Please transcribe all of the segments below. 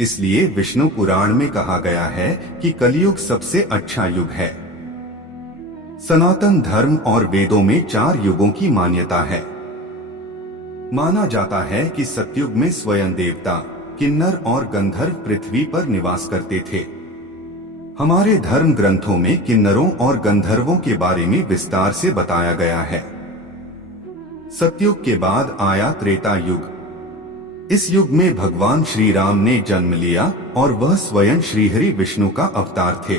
इसलिए विष्णु पुराण में कहा गया है कि कलयुग सबसे अच्छा युग है। सनातन धर्म और वेदों में 4 युगों की मान्यता है। माना जाता है कि सतयुग में स्वयं देवता, किन्नर और गंधर्व पृथ्वी पर निवास करते थे। हमारे धर्म ग्रंथों में किन्नरों और गंधर्वों के बारे में विस्तार से बताया गया है। सतयुग के बाद आया त्रेता युग। इस युग में भगवान श्री राम ने जन्म लिया और वह स्वयं श्रीहरि विष्णु का अवतार थे।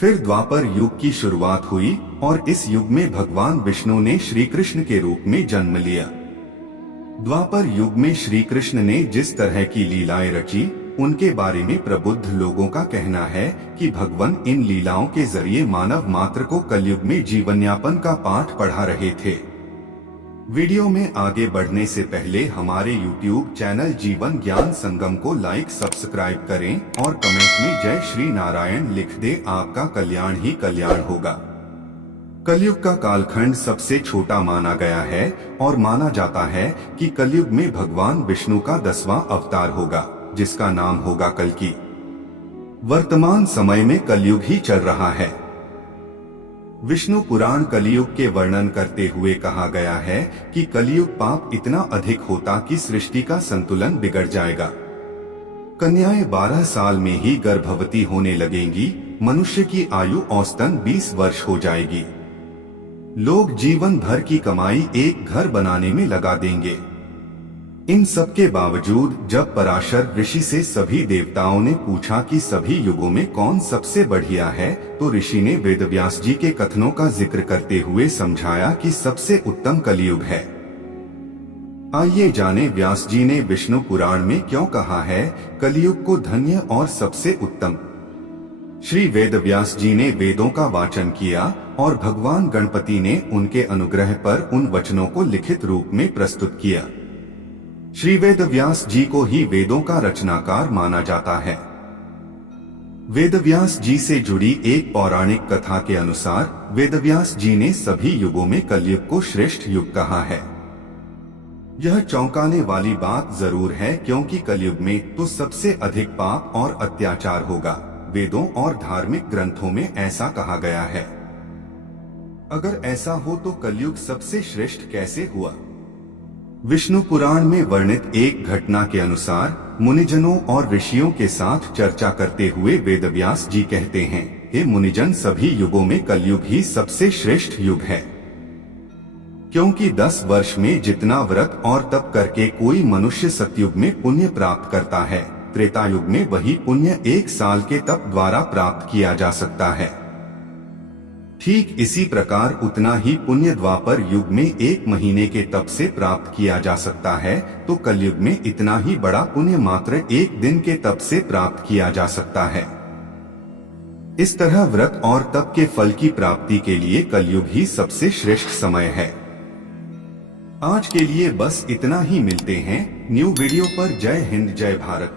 फिर द्वापर युग की शुरुआत हुई और इस युग में भगवान विष्णु ने श्री कृष्ण के रूप में जन्म लिया। द्वापर युग में श्री कृष्ण ने जिस तरह की लीलाएं रची, उनके बारे में प्रबुद्ध लोगों का कहना है कि भगवान इन लीलाओं के जरिए मानव मात्र को कलयुग में जीवनयापन का पाठ पढ़ा रहे थे। वीडियो में आगे बढ़ने से पहले हमारे YouTube चैनल जीवन ज्ञान संगम को लाइक सब्सक्राइब करें और कमेंट में जय श्री नारायण लिख दे। आपका कल्याण ही कल्याण होगा। कलयुग का कालखंड सबसे छोटा माना गया है और माना जाता है कि कलयुग में भगवान विष्णु का 10वां अवतार होगा, जिसका नाम होगा कल्कि। वर्तमान समय में कलयुग ही चल रहा है। विष्णु पुराण कलयुग के वर्णन करते हुए कहा गया है कि कलयुग पाप इतना अधिक होता कि सृष्टि का संतुलन बिगड़ जाएगा। कन्याएं 12 साल में ही गर्भवती होने लगेंगी। मनुष्य की आयु औसतन 20 वर्ष हो जाएगी। लोग जीवन भर की कमाई एक घर बनाने में लगा देंगे। इन सब के बावजूद जब पराशर ऋषि से सभी देवताओं ने पूछा कि सभी युगों में कौन सबसे बढ़िया है, तो ऋषि ने वेदव्यास जी के कथनों का जिक्र करते हुए समझाया कि सबसे उत्तम कलयुग है। आइए जाने व्यास जी ने विष्णु पुराण में क्यों कहा है कलयुग को धन्य और सबसे उत्तम। श्री वेदव्यास जी ने वेदों का वाचन किया और भगवान गणपति ने उनके अनुग्रह पर उन वचनों को लिखित रूप में प्रस्तुत किया। श्री वेदव्यास जी को ही वेदों का रचनाकार माना जाता है। वेदव्यास जी से जुड़ी एक पौराणिक कथा के अनुसार वेदव्यास जी ने सभी युगों में कलयुग को श्रेष्ठ युग कहा है। यह चौंकाने वाली बात जरूर है, क्योंकि कलयुग में तो सबसे अधिक पाप और अत्याचार होगा। वेदों और धार्मिक ग्रंथों में ऐसा कहा गया है। अगर ऐसा हो तो कलयुग सबसे श्रेष्ठ कैसे हुआ? विष्णु पुराण में वर्णित एक घटना के अनुसार मुनिजनों और ऋषियों के साथ चर्चा करते हुए वेदव्यास जी कहते हैं, हे मुनिजन, सभी युगों में कलयुग ही सबसे श्रेष्ठ युग है, क्योंकि 10 वर्ष में जितना व्रत और तप करके कोई मनुष्य सतयुग में पुण्य प्राप्त करता है, त्रेता युग में वही पुण्य 1 साल के तप द्वारा प्राप्त किया जा सकता है। ठीक इसी प्रकार उतना ही पुण्य द्वापर युग में 1 महीने के तप से प्राप्त किया जा सकता है, तो कलयुग में इतना ही बड़ा पुण्य मात्र 1 दिन के तप से प्राप्त किया जा सकता है। इस तरह व्रत और तप के फल की प्राप्ति के लिए कलयुग ही सबसे श्रेष्ठ समय है। आज के लिए बस इतना ही। मिलते हैं न्यू वीडियो पर। जय हिंद, जय भारत।